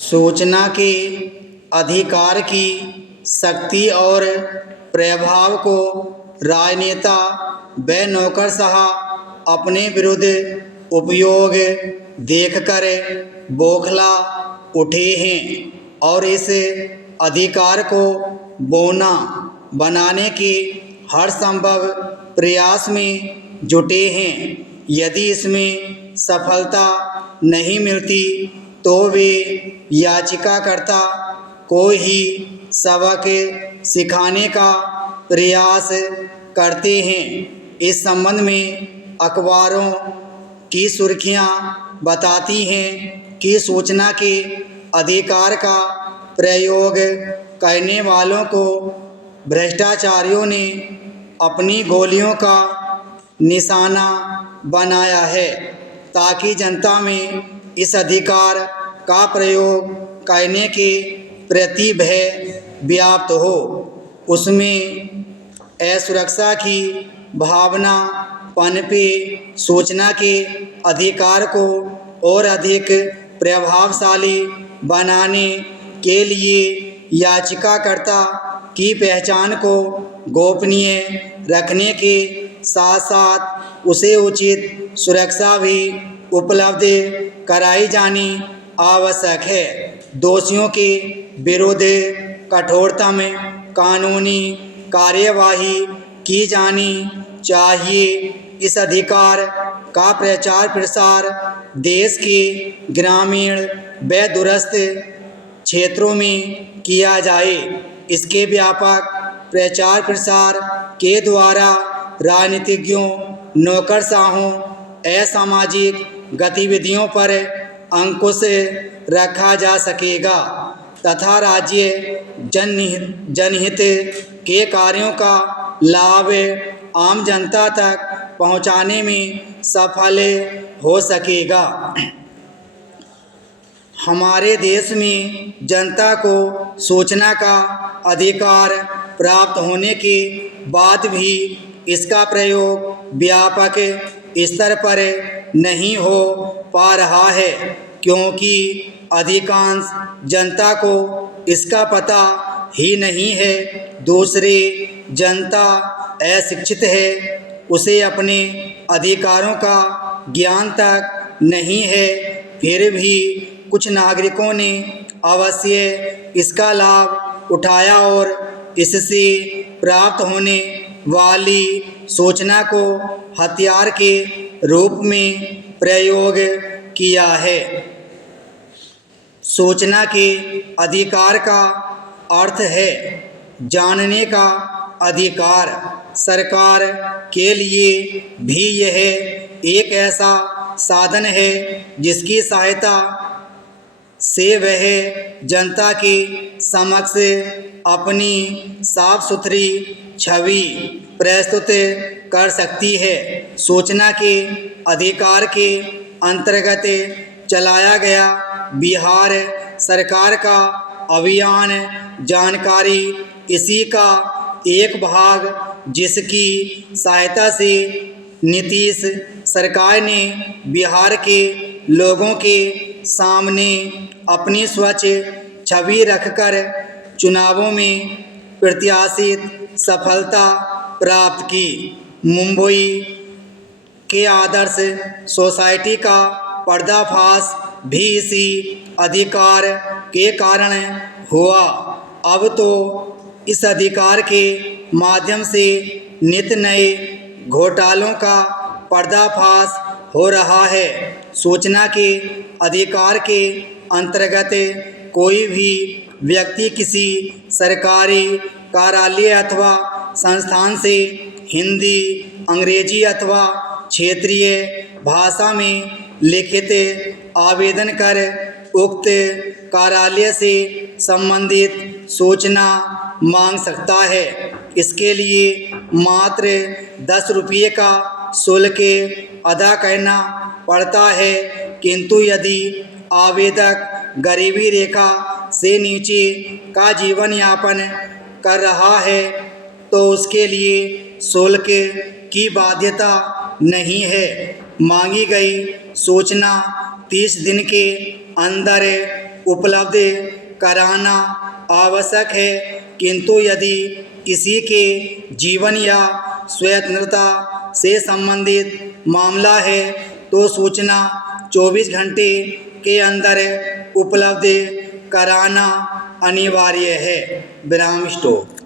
सूचना के अधिकार की शक्ति और प्रभाव को राजनेता व नौकरशाह अपने विरुद्ध उपयोग देखकर बौखला उठे हैं और इस अधिकार को बौना बनाने के हर संभव प्रयास में जुटे हैं। यदि इसमें सफलता नहीं मिलती तो वे याचिकाकर्ता को ही सबक सिखाने का प्रयास करते हैं। इस संबंध में अखबारों की सुर्खियां बताती हैं कि सूचना के अधिकार का प्रयोग करने वालों को भ्रष्टाचारियों ने अपनी गोलियों का निशाना बनाया है ताकि जनता में इस अधिकार का प्रयोग करने के प्रति भय व्याप्त हो, उसमें असुरक्षा की भावना पनपे। सूचना के अधिकार को और अधिक प्रभावशाली बनाने के लिए याचिकाकर्ता की पहचान को गोपनीय रखने के साथ साथ उसे उचित सुरक्षा भी उपलब्ध कराई जानी आवश्यक है। दोषियों के विरुद्ध कठोरतम कानूनी कार्यवाही की जानी चाहिए। इस अधिकार का प्रचार प्रसार देश के ग्रामीण व दूरस्थ क्षेत्रों में किया जाए। इसके व्यापक प्रचार प्रसार के द्वारा राजनीतिज्ञों, नौकरशाहों, असामाजिक गतिविधियों पर अंकुश रखा जा सकेगा तथा राज्य जनहित के कार्यों का लाभ आम जनता तक पहुंचाने में सफल हो सकेगा। हमारे देश में जनता को सूचना का अधिकार प्राप्त होने के बाद भी इसका प्रयोग व्यापक स्तर पर नहीं हो पा रहा है क्योंकि अधिकांश जनता को इसका पता ही नहीं है। दूसरी जनता अशिक्षित है, उसे अपने अधिकारों का ज्ञान तक नहीं है। फिर भी कुछ नागरिकों ने अवश्य इसका लाभ उठाया और इससे प्राप्त होने वाली सूचना को हथियार के रूप में प्रयोग किया है। सूचना के अधिकार का अर्थ है जानने का अधिकार। सरकार के लिए भी यह एक ऐसा साधन है जिसकी सहायता से वह जनता के समक्ष अपनी साफ सुथरी छवि प्रस्तुत कर सकती है। सूचना के अधिकार के अंतर्गत चलाया गया बिहार सरकार का अभियान जानकारी इसी का एक भाग, जिसकी सहायता से नीतीश सरकार ने बिहार के लोगों के सामने अपनी स्वच्छ छवि रखकर चुनावों में प्रत्याशित सफलता प्राप्त की। मुंबई के आदर्श सोसाइटी का पर्दाफाश भी इसी अधिकार के कारण हुआ। अब तो इस अधिकार के माध्यम से नित नए घोटालों का पर्दाफाश हो रहा है। सूचना के अधिकार के अंतर्गत कोई भी व्यक्ति किसी सरकारी कार्यालय अथवा संस्थान से हिंदी, अंग्रेजी अथवा क्षेत्रीय भाषा में लिखित आवेदन कर उक्त कार्यालय से संबंधित सूचना मांग सकता है। इसके लिए मात्र 10 रुपये का शुल्क अदा करना पड़ता है, किंतु यदि आवेदक गरीबी रेखा से नीचे का जीवन यापन कर रहा है तो उसके लिए शुल्क की बाध्यता नहीं है। मांगी गई सूचना 30 दिन के अंदर उपलब्ध कराना आवश्यक है, किंतु यदि किसी के जीवन या स्वतंत्रता से संबंधित मामला है तो सूचना 24 घंटे के अंदर उपलब्ध कराना अनिवार्य है। विराम स्टॉप।